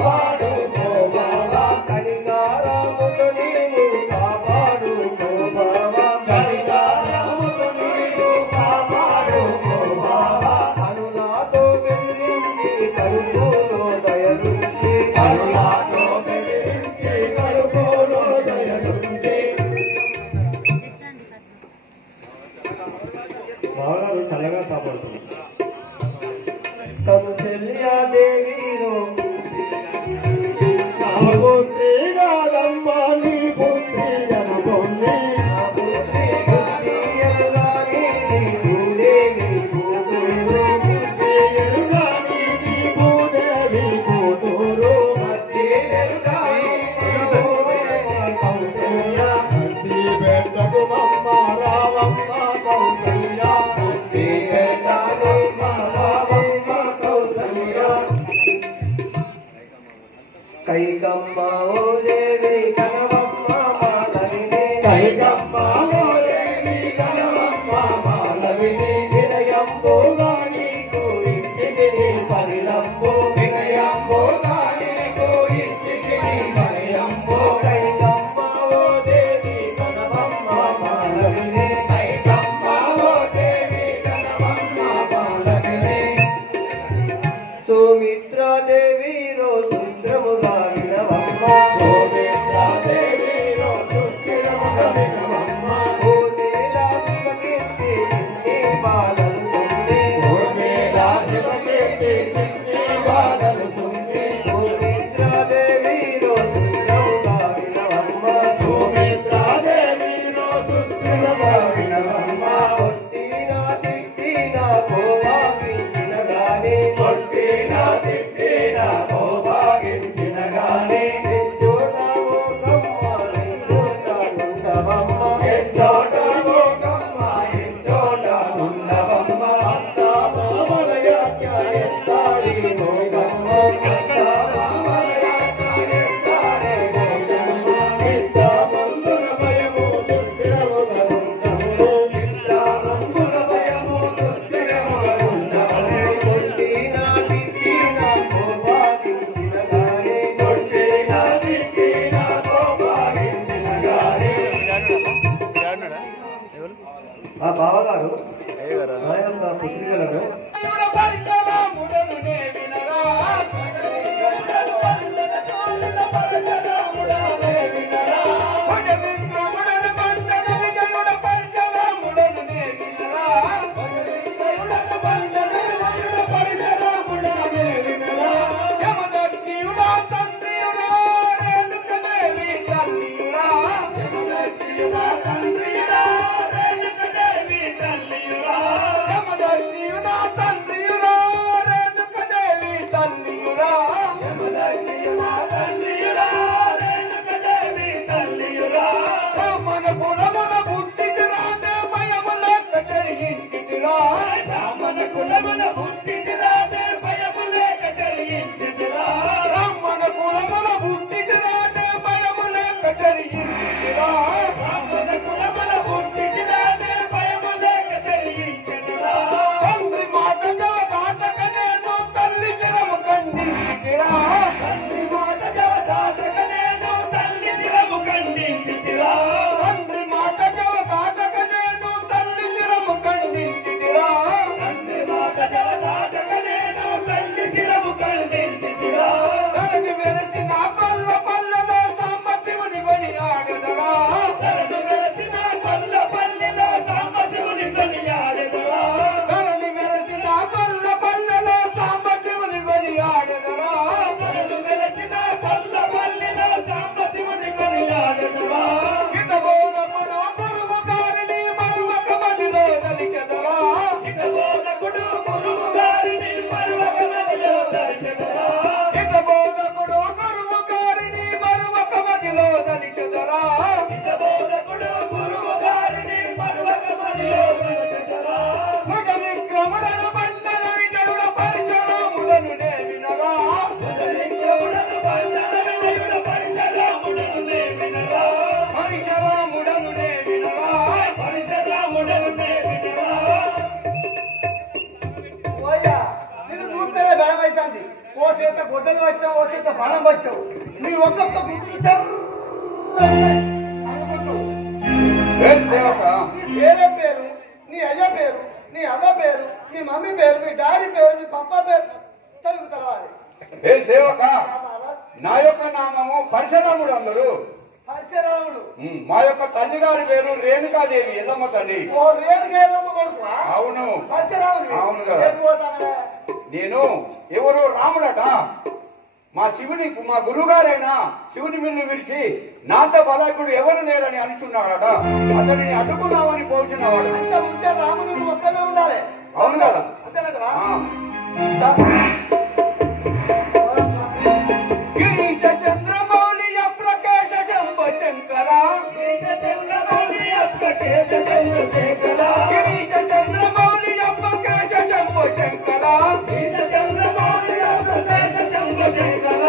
Baba కైకమ్మ ఓ దేవి కనవమ్మ మాలవిని కైకమ్మ ఓ దేవి కనవమ్మ మాలవిని వినయంబుగా నీకు ఇచ్చితిని పరిలంబు వినయంబుగా నీకు ఇచ్చితిని పరిలంబు కైకమ్మ ఓ దేవి కనవమ్మ మాలవిని కైకమ్మ ఓ దేవి కనవమ్మ మాలవిని సుమిత్రాదేవి సుందరముగా వినవమ్మ సుమిత్రాదేవి సుందరముగా వినవమ్మ ఊర్మిళా శివకీర్తి చిన్ని బాలలు సుంది ఊర్మిళా శివకీర్తి చిన్ని బాలలు సుంది సుమిత్రాదేవి సుందరముగా వినవమ్మ సుమిత్రాదేవి సుందరముగా వినవమ్మ కొట్టినా తిట్టినా కోపాగించిన గాని కొట్టినా తిట్టినా కోపాగించిన గాని చోట ఓ కమ్మ చోట ఉండవమ్మ చోట ఓ కమ్మ చోట ఉండవమ్మ అత్త మామల యాజ్ఞ ఎత్తాలి మోగమ్మ అత్త మామల యాజ్ఞ ఎత్తాలి మోగమ్మ ఇంత మందుల భయము సుస్థిరముగా ఉండము ఇంత మందుల భయము సుస్థిరముగా ఉండము కొట్టినా తిట్టినా కోపాగించిన గాని కొట్టినా తిట్టినా కోపాగించిన గాని ఆ బావగారు నా యొక్క పుత్రికలను ఓ చేత గొడ్డలు పట్టావు ఓ చేత బాణం పట్టావు నీ ఒక్కొక్క పేరే పేరు నీ అయ్య పేరు నీ అవ్వ పేరు నీ మమ్మీ పేరు మీ డాడీ పేరు మీ పప్ప పేరు చదువుతారా ఏ సేవక నా యొక్క నామము పరశురాముడు అందరు పరశురాముడు మా యొక్క తల్లి గారి పేరు రేణుకాదేవి ఎల్లమ్మ తల్లి ఓ రేణుకాదేవి కొడుకు అవును పరశురాముడు అవును కదా నేను ఎవరు రాముడట మా శివుని మా గురుగారైనా శివుని మిల్లు విడిచి నాతో బలాకుడు ఎవరు లేరని అనుచున్నాడట అతడిని అడ్డుకున్నామని పోచున్నవాడు రాముడు ఒక్కనే ఉండాలి అవును కదా గిరీశ చంద్రమౌళి ప్రకాశ శంభ శంకర గిరీశ చంద్రమౌళి ప్రకాశ శంభ శంకర గిరీశ చంద్రమౌళి ప్రకాశ శంభ శంకర గిరీశ చంద్రమౌళి ప్రకాశ శంభ శంకర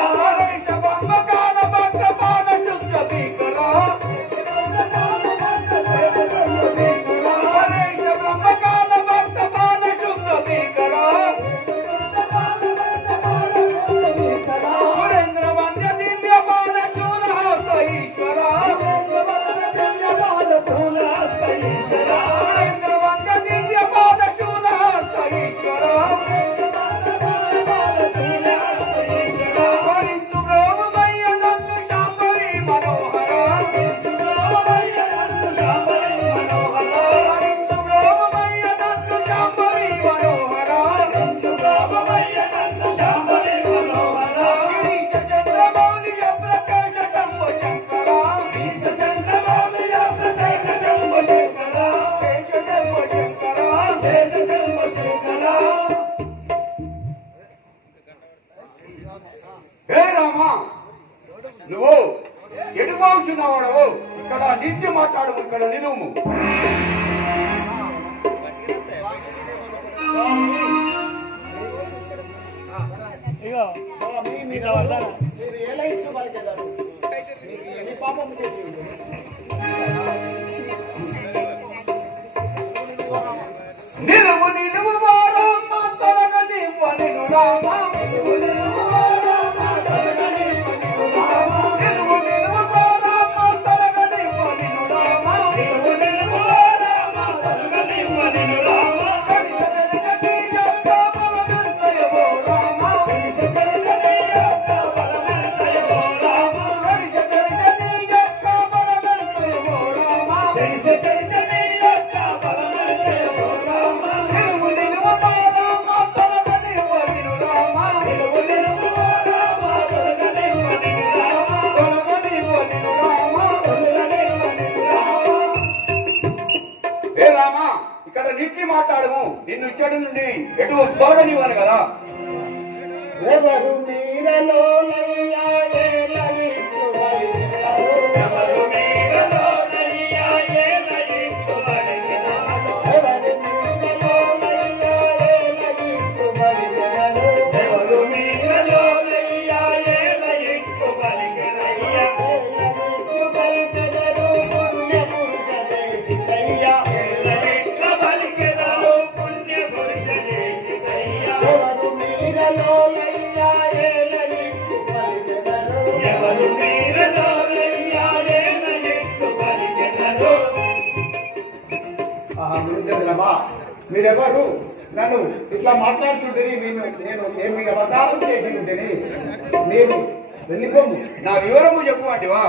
రామా నువ్వు ఎడుగోచున్నావాడవు ఇక్కడ నిలిచి మాట్లాడు ఇక్కడ నిలువు మీరు ఎలా ఇష్టం పలికేదారు మీకు ఎన్ని పాపం చేసి నిలువు నిలువు రామ తరగని పనిను రామ నిలువు నిలువు రామ తరగని పనిను రామ నిలువు నిలువు రామ తరగని పనిను రామ నిలువు నిలువు రామ తరగని పనిను రామ కరిసెదరి యొక్క బలమంతయో రామ కరిసెదరి యొక్క బలమంతయో రామ కరిసెదరి యొక్క బలమంతయో రామ కరిసెదరి యొక్క బలమంతయో రామ నిలువు నిలువు రామ తరగని పనిను రామ నిలువు నిలువు రామ తరగని పనిను రామ తరగని పనిను రామ తరగని పనిను రామ ఏ రామ ఇక్కడ నిలిచి మాట్లాడము నిన్ను ఇచ్చడి నుండి ఎటు తోడనివ్వను కదా ఎవరు మీరలో నయ్యా ఏలయిట్టు బలికెదారు ఎవరు మీరలో నయ్యా ఏలయిట్టు బలికెదారు ఎవరు మీరలో నయ్యా ఏలయిట్టు బలికెదారు ఎవరు మీరలో నయ్యా ఏలయిట్టు బలికెదయ్యా ఏలయిట్టు బలికెదరు పుణ్య పురుష దేశికయ్యా ఏలయిట్టు బలికెదరు పుణ్య పురుష దేశికయ్యా ఎవరు మీరలో నయ్యా ఏలయిట్టు బలికెదరు ఎవరు మీరలో నయ్యా ఏలయిట్టు బలికెదరు చంద్రమా మీరెవరు నన్ను ఇట్లా మాట్లాడుతుంటేని నేను ఏమి అవతారం చేసి ఉంటేని మీరు వెళ్ళిపోము నా వివరము చెప్పు అంటివా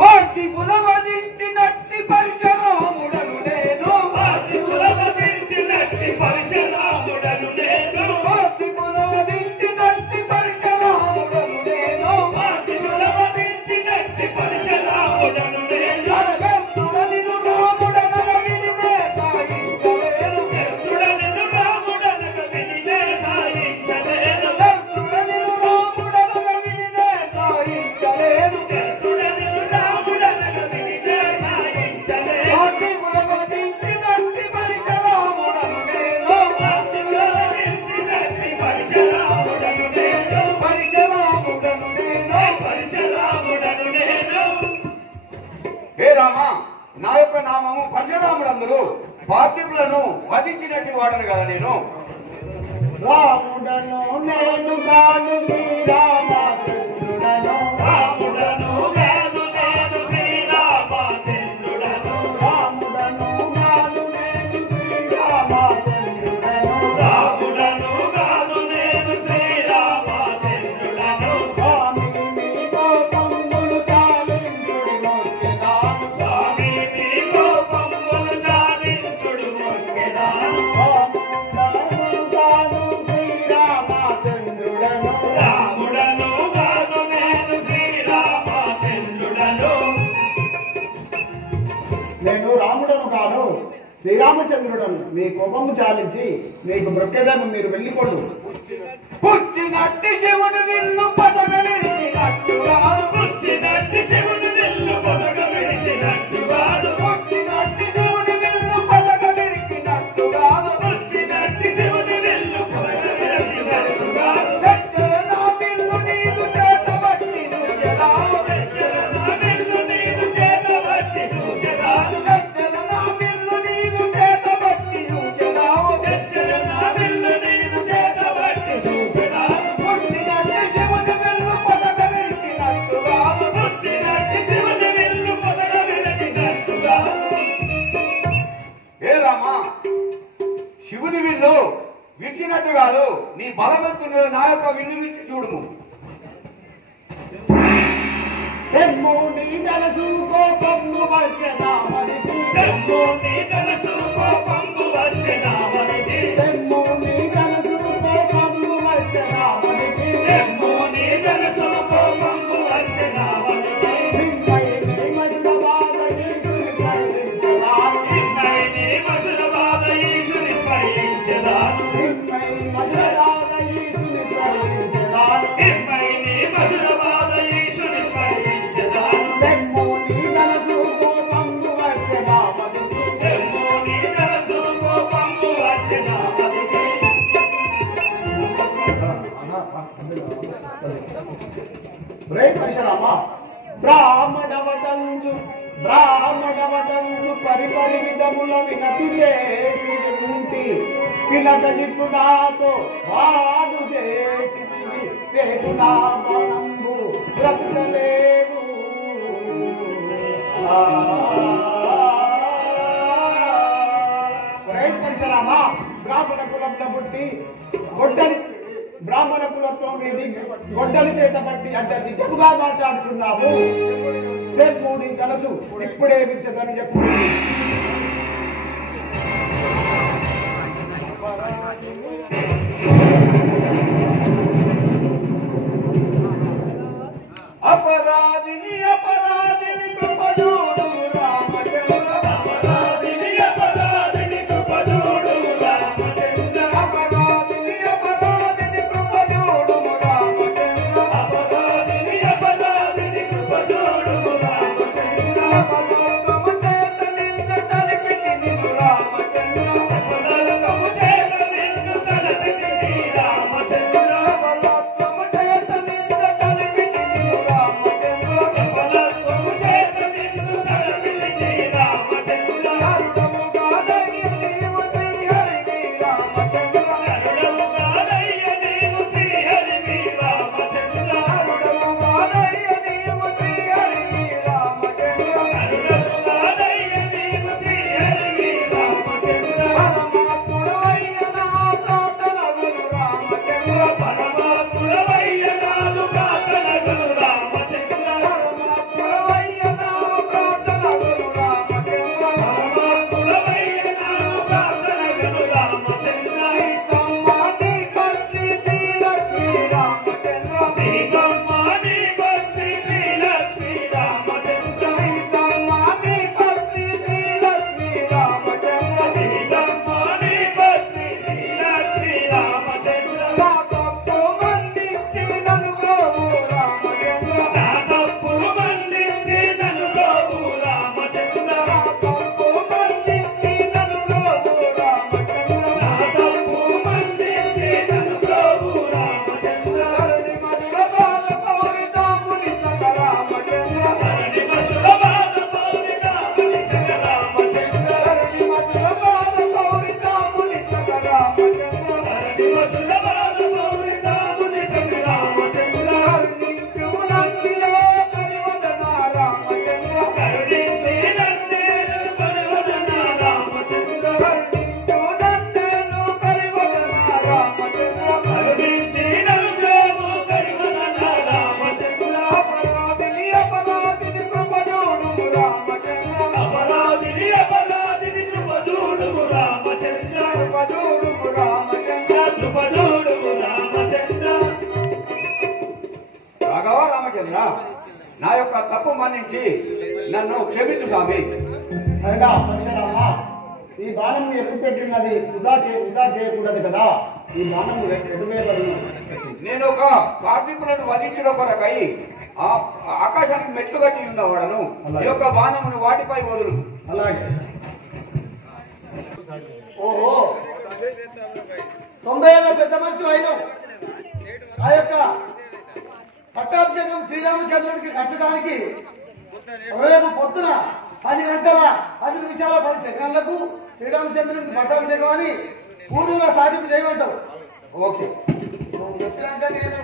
పార్టీ పులవదించినట్టి పరిశరాముడను నేను పార్టీ పులవదించినట్టి పరిశరాముడను నేను పార్టీ పులవదించినట్టి పరిశరాముడను నేను పార్టీ పులవదించినట్టి పరిశరాముడను నేను అరగస్తుడనిను రాముడనగ వినినే సాగించలేను ఎత్తుడనిను రాముడనగ వినినే సాగించలేను ఎత్తుడనిను రాముడనగ వినినే సాగించలేను ఎత్తుడనిను రాముడనగ వినినే సాగించలేను పార్టీ పులవదించినట్టి పరిశరాముడను నేను పార్టీ పులవదించినట్టి పరిశరాముడను నేను పరిశరాముడను నేను పరిశరాముడను నేను హే రామ నా యొక్క నామము పరశురాముడందరూ పార్థివులను వధించినట్టు వాడను కదా నేను రాముడను నేను కాను శ్రీరామచంద్రుడను రాముడను కాదు నేను శ్రీరామచంద్రుడను రాముడను కాను నేను శ్రీరామచంద్రుడను రాముడను కాదు నేను శ్రీరామచంద్రుడను స్వామి మీతో పంగులు చాలించుడి మొక్కెదాను స్వామి నీ కోపములు చాలించుడు మొక్కెదాను రాముడను కాను శ్రీరామచంద్రుడను రాముడను కాదు నేను శ్రీరామచంద్రుడను నేను రాముడను కాను శ్రీరామచంద్రుడను మీ కోపము చాలించి మీకు బ్రొక్కెదను మీరు వెళ్ళిపోడు పుచ్చినట్టి శివుని విల్లు పదగలిచినట్టుగా పుచ్చినట్టి శివుని విల్లు పదగలిచినట్టుగా పుచ్చినట్టి శివుని విల్లు పదగలిచినట్టుగా పుచ్చినట్టి శివుని విల్లు పదగలిచినట్టుగా చక్కర నా విల్లు నీకు చేతబట్టి చూచెదావు చక్కర నా విల్లు నీకు చేతబట్టి చూచెదావు చక్కర నా విల్లు నీకు చేతబట్టి చూచెదావు చక్కర నా విల్లు నీకు చేతబట్టి చూపెదావు పుట్టినట్టి శివుని విల్లు పదగలిచినట్టుగా పుట్టినట్టి శివుని విల్లు పదగలిచినట్టుగా ఏ రామా శివుని విల్లు విరిచినట్టు కాదు నీ బలవంతుడు నా యొక్క విల్లు విరిచి చూడుము తెమ్ము నీ తలసు కోపము వచ్చనామదికి తెమ్ము నీ తలసు కోపము వచ్చనామదికి తెమ్ము నీ తలసు కోపము వచ్చనామదికి తెమ్ము నీ తలసు కోపము వచ్చనామదికి నిమ్మై నీ మధుర బాధ యేసుని స్మరించదాను నిమ్మై నీ మధుర బాధ యేసుని స్మరించదాను నిమ్మై మధుర బాధ యేసుని స్మరించదాను నిమ్మై నీ మధుర పరశురామా, బ్రాహ్మణవటంచు పరిపరి విధముల వినతి చేసి పిలక జిట్టు నాతో వాడు చేసి పేతునా మనంబు బ్రతుకలేవు. పరశురామా, బ్రాహ్మణ కులంలో పుట్టి బ్రాహ్మణ కులంతో గొడ్డలి చేత పట్టి అంటే దిక్కుగా మాట్లాడుతున్నాము. నీ తలసు ఇప్పుడే విచ్చదని చెప్పు. అపరాధిని అపరాధిని కృపజూడు రామచంద్ర, అపరాధిని అపరాధిని కృపజూడు రామచంద్ర, అపరాధిని అపరాధిని కృపజూడు రామచంద్ర, అపరాధిని అపరాధిని కృపజూడు రామచంద్ర, అపరాధము చేత నింద తలిపితి నిన్ను రామచంద్ర, అపరాధము చేత నిన్ను తలసితి నీ రామచంద్ర, అపరాధము చేత నింద తలిపితి నిన్ను రామచంద్ర, అపరాధము చేత నిన్ను తలపితి నీ రామచంద్ర, అరుడము కాదయ్య నీవు శ్రీహరివి రామచంద్ర, అరుడము కాదయ్య నీవు శ్రీహరివి రామచంద్ర, అరుడము కాదయ్య నీవు శ్రీహరివి రామచంద్ర, అరుడము కాదయ్య నీవు శ్రీహరివి రామచంద్ర, పరమాత్ముడవయ్య నా ప్రార్థనగురు రామచంద్ర, పరమాత్ముడవయ్య నాదు ప్రార్థనగురు రామచంద్ర, పరమాత్ముడవయ్య నా ప్రార్థనగురు రామచంద్ర, పరమాత్ముడవయ్య నాదు ప్రార్థనగురు రామచంద్ర, సీతమ్మ నీ పత్ని శ్రీలక్ష్మీ రామచంద్ర, సీతమ్మ నీ పత్ని శ్రీలక్ష్మీ రామచంద్ర, సీతమ్మ నీ పత్ని శ్రీలక్ష్మీ రామచంద్ర, సీతమ్మ నీ పత్ని శ్రీలక్ష్మీ రామచంద్ర, నా తప్పు మన్నించి నన్ను బ్రోవు రామచంద్ర, నా తప్పు మన్నించి నన్ను బ్రోవు రామచంద్ర, నా తప్పు మన్నించి నన్ను బ్రోవు రామచంద్ర, నా తప్పు మన్నించి నన్ను బ్రోవు రామచంద్ర, ధరణి మధుర బాల పౌరితాముని సక రామచంద్ర, ధరణి మధుర బాల పౌరితాముని సక రామచంద్ర, ధరణి మధుర బాల పౌరితాముని సక రామచంద్ర, ధరణి మధుర బాల పౌరితాముని సక రామచంద్ర, కరుణించు నన్నిలో కరివదన రామచంద్ర, కరుణించి నన్నేలు కరివదన రామచంద్ర, కరుణించు నన్నేలు కరివదన రామచంద్ర, కరుణించి నన్నేలు కరివదన రామచంద్ర, అపరాధిని అపరాధిని కృపజూడు రామచంద్ర, అపరాధిని అపరాధిని కృపజూడు రామచంద్ర, కృపజూడు రామచంద్ర, కృపజూడు రామచంద్ర. రాఘవ రామచంద్ర, నా యొక్క తప్పు మన్నించి నన్ను క్షమించు స్వామి. అయినా పరశురామా, ఈ బాణం ఎక్కువ పెట్టినది వృధా చేయకూడదు కదా. ఈ బాణం ఎటువైపు నేను ఒక కార్తీకులను వధించడం కొరకై ఆ ఆకాశానికి మెట్లు కట్టి ఉన్నవాడను. ఈ యొక్క బాణమును వాటిపై వదులు. అలాగే. ఓహో 90 ఏళ్ళ పెద్ద మనిషి అయినావు. ఆ యొక్క పట్టాభిషేకం శ్రీరామచంద్రుడికి కట్టడానికి రేపు పొద్దున 10 గంటల 10 నిమిషాల 10 సెకండ్లకు శ్రీరామచంద్రుడికి పట్టాభిషేకం అని ఊరులో సాటింపు చేయమంటావు. ఓకే, నువ్వు చెప్పినాక నేను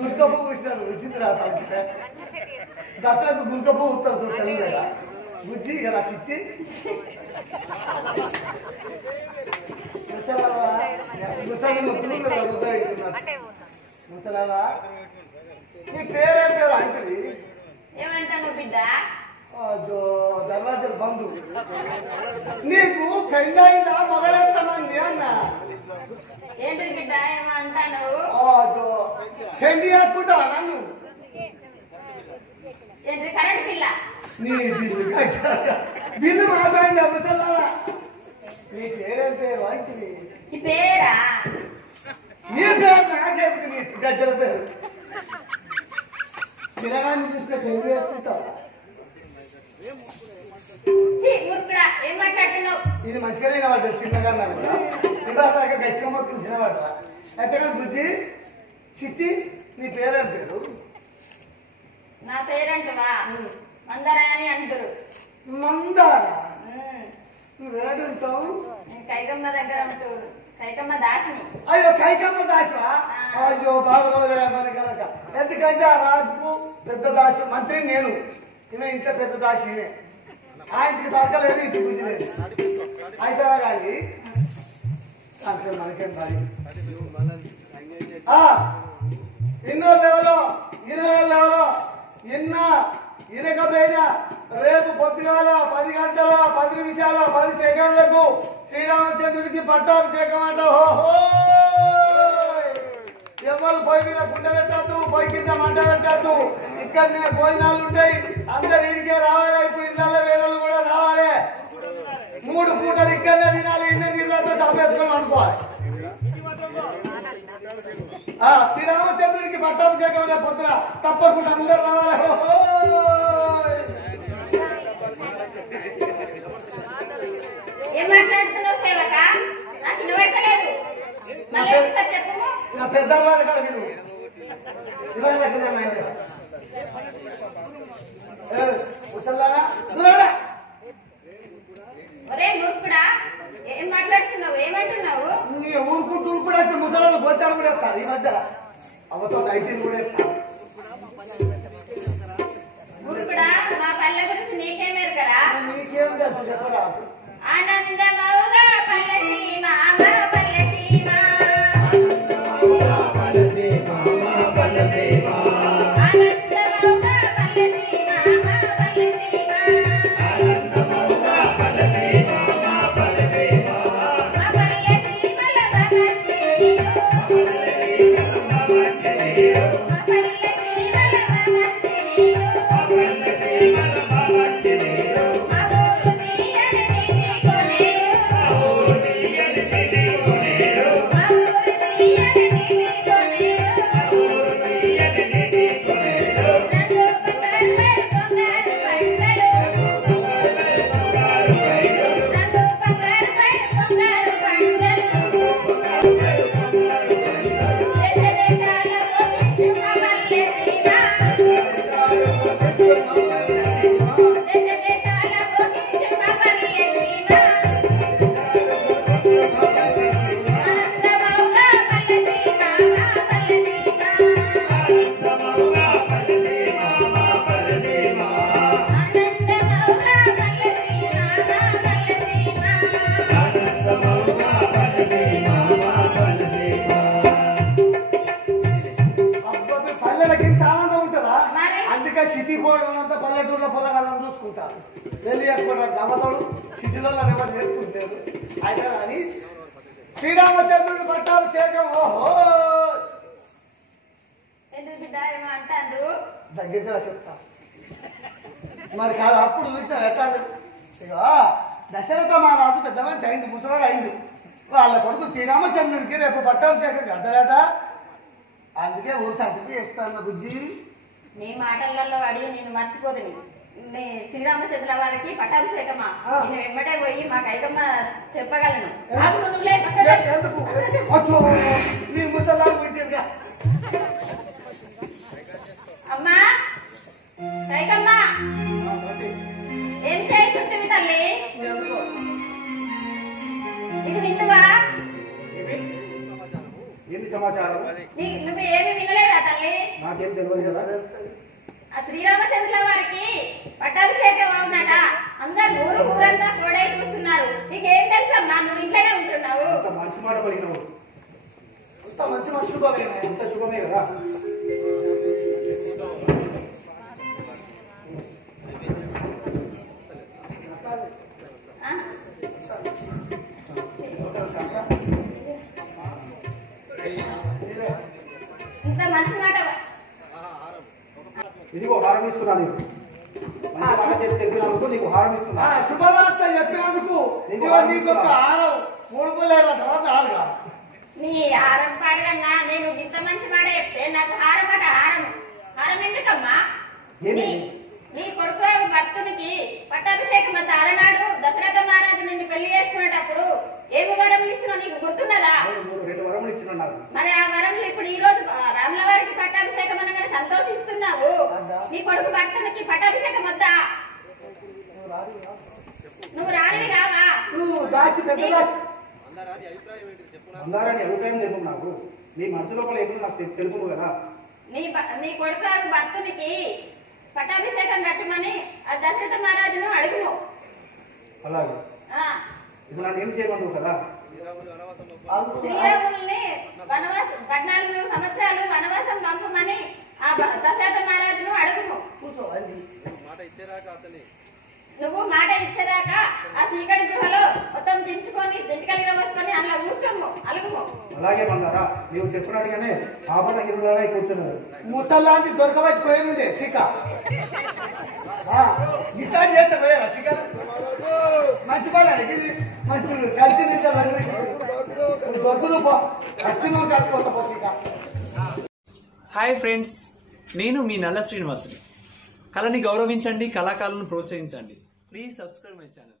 గుంకపు పూసినారు రుచిందిరా దసరాకు గుంకపు ఉత్తరం చూస్తాను కదా బుజ్జి ఇక నా సిచ్చి ముసలావా నీ పేరేం పేరు అంటది ఏమంటాను బిడ్డ దర్వాజలు బంధు నీకు పెళ్ళయిందా మొదలెత్తమంది అన్న ఏంటి బిడ్డ ఏమంటాను పెళ్లి చేసుకుంటావా నన్ను ఏంటి కరెంట్ పిల్ల నీ బిల్లు మాట్లాడింది ముసలావా నీ పేరేం పేరు అంటివి ఈ పేరా నీ పేరు నాకేమిటి నీ గజ్జల పేరు పిల్లగాన్ని చూసిన పెళ్లి చేసుకుంటావా ఏం మాట్లాడుతున్నావు ఇది మంచిగానే వినబడ్డది చిన్నగా నాకు కూడా ఇవాళ గట్టిగా మొత్తం వినబడ్డా ఎక్కడ బుజ్జి చిట్టి నీ పేరేం పేరు నా పేరంటవా మందరా అని అంటారు మందార నువ్వేడు ఉంటావు నేను కైకమ్మ దగ్గర ఉంటాను కైకమ్మ దాసిని అయ్యో కైకమ్మ దాసివా అయ్యో బాగా రోజులే మరి కనుక ఎందుకంటే ఆ రాజుకు పెద్ద దాసి మంత్రి నేను ఈమె ఇంత పెద్ద దాసినే ఆయనకి దొరకలేదు ఇంటి బుజ్జి లేదు అయితే కానీ అంటే మనకేం బాగా ఇన్నో లెవెలో ఇరవై లెవెలో ఇనకపోయినా రేపు పొద్దుగాల 10 గంటల 10 నిమిషాల 10 సెకండ్లకు శ్రీరామచంద్రుడికి పట్టాభిషేకం అంట హోహో ఎవరు పొయ్యి మీద కుండ పెట్టద్దు పొయ్యి కింద మంట పెట్టద్దు ఇక్కడనే భోజనాలు ఉంటాయి అందరు ఇంటికే రావాలి ఇప్పుడు ఇళ్ళల్లో వేరే కూడా రావాలి 3 పూటలు ఇక్కడనే తినాలి ఇన్న నీళ్ళతో సాపేసుకొని అనుకోవాలి శ్రీరామచంద్రుడికి పట్టాభిషేకం పొద్దున తప్పకుండా అందరు రావాలి ఏం మాట్లాడుతున్నావు సేవక నాకు వినబడతలేదు నా పెద్దవాళ్ళు కదా మీరు ముసల్లారా ఒరే మూర్ఖుడా ఏం మాట్లాడుతున్నావు ఏమంటున్నావు నీ ఊరుకుంటూ కూడా ముసలాళ్ళు గోచారం కూడా ఎత్తారు ఈ మధ్య అవతో ఐటీలు కూడా ఎత్తారు మూర్ఖుడా మా పల్లె గురించి నీకేమేరు కదా నీకేం తెలుసు చెప్పరా ఆనందమౌగా పల్లె మామ పల్లె సిటీ పోవడంతా పల్లెటూరులో పొలగాళ్ళని చూసుకుంటారు. పెళ్లి చేసుకోవడానికి అమ్మతోడు సిటీలో ఎవరు చేసుకుంటారు. అయితే అని శ్రీరామచంద్రుడి పట్టాభిషేకం. ఓహో ఎందుకు బిడ్డ ఏమో అంటారు? దగ్గర చెప్తా మరి కాదు. అప్పుడు చూసిన ఎట్లా ఇక దశరథ మహారాజు పెద్ద మనిషి అయింది, ముసలాడు అయింది. వాళ్ళ కొడుకు శ్రీరామచంద్రుడికి రేపు పట్టాభిషేకం కడతాడట. అందుకే ఊరు సంతకి వేస్తాను బుజ్జి. నీ మాటలలో అడిగి నేను మర్చిపోతుంది. నీ శ్రీరామచంద్ర వారికి పట్టాభిషేకమా? నేను వెంబడే పోయి మా కైకమ్మ చెప్పగలను. ఎందుకు నీ ముసలాడు పుట్టిరుగా. అమ్మా కైకమ్మ ఏం చేస్తుంది తల్లి? ఇది వింటువా? ఏంటి సమాచారం? నువ్వు ఏమి వినలేదా తల్లి? నాకేం తెలియదు కదా. ఆ శ్రీరామచంద్రుల వారికి పట్టాభిషేకం అవునట. అందరు ఊరంతా కోడై చూస్తున్నారు. నీకేం తెలుసమ్మా? నువ్వు ఇంట్లోనే ఉంటున్నావు. అంత మంచి మాట పలికినావు. అంత మంచి శుభమే, అంత శుభమే కదా. ఇంత మంచి మాట. ఇదిగో హారం ఇస్తున్నాను. చెప్పినందుకు నీకు హారం ఇస్తున్నా. శుభవార్త చెప్పినందుకు నీకు ఒక హారం 3 కొలేరంట 4. నీ హారం పాడన్నా నేను ఇంత మంచి మాట చెప్తే నాకు హారం అట. హారం ఎందుకమ్మా? నీ కొడుకు భక్తునికి పట్టాభిషేకం అంత అలనాడు దశరథ మహారాజు నిన్ను పెళ్లి చేసుకునేటప్పుడు ఏమి వరములు ఇచ్చినా నీకు గుర్తున్నదా? 2 వరములు ఇచ్చిన. మరి ఆ వరములు ఇప్పుడు ఈ రోజు రాముల వారికి పట్టాభిషేకం అనగానే సంతోషిస్తున్నావు. నీ కొడుకు భక్తునికి పట్టాభిషేకం వద్దా? నువ్వు రానివి కావా? నువ్వు దాచి పెద్ద దాచి అందారని అభిప్రాయం తెలుపు నాకు. నీ మనసు లోపల ఏమో నాకు తెలుపు కదా. నీ కొడుకు భక్తునికి పట్టాభిషేకం కట్టమని ఆ దశరథ మహారాజును అడుగును. అలాగే ఇప్పుడు నన్ను ఏం చేయమన్నావు కదా. శ్రీరాముల్ని 14 సంవత్సరాలు వనవాసం పంపమని ఆ దశరథ మహారాజును అడుగును. నువ్వు మాట ఇచ్చేదాకా ఆ చీకటి గృహలో మొత్తం దించుకొని దింటికలిగా వేసుకొని అలా కూర్చోము అలుగుము. అలాగే మందారా, నీవు చెప్పినట్టుగానే ఆభరణ గిరులాగా కూర్చున్నారు. ముసలాంటి దొరకబట్టి పోయింది శిఖ. ఇట్లా చేస్తే పోయా శిఖ మంచి పని మంచి కలిసి దొరకదు కష్టంగా కట్టుకోకపో శిఖ. హాయ్ ఫ్రెండ్స్, నేను మీ నల్ల శ్రీనివాసుని. కళని గౌరవించండి, కళాకారులను ప్రోత్సహించండి. Please subscribe my channel.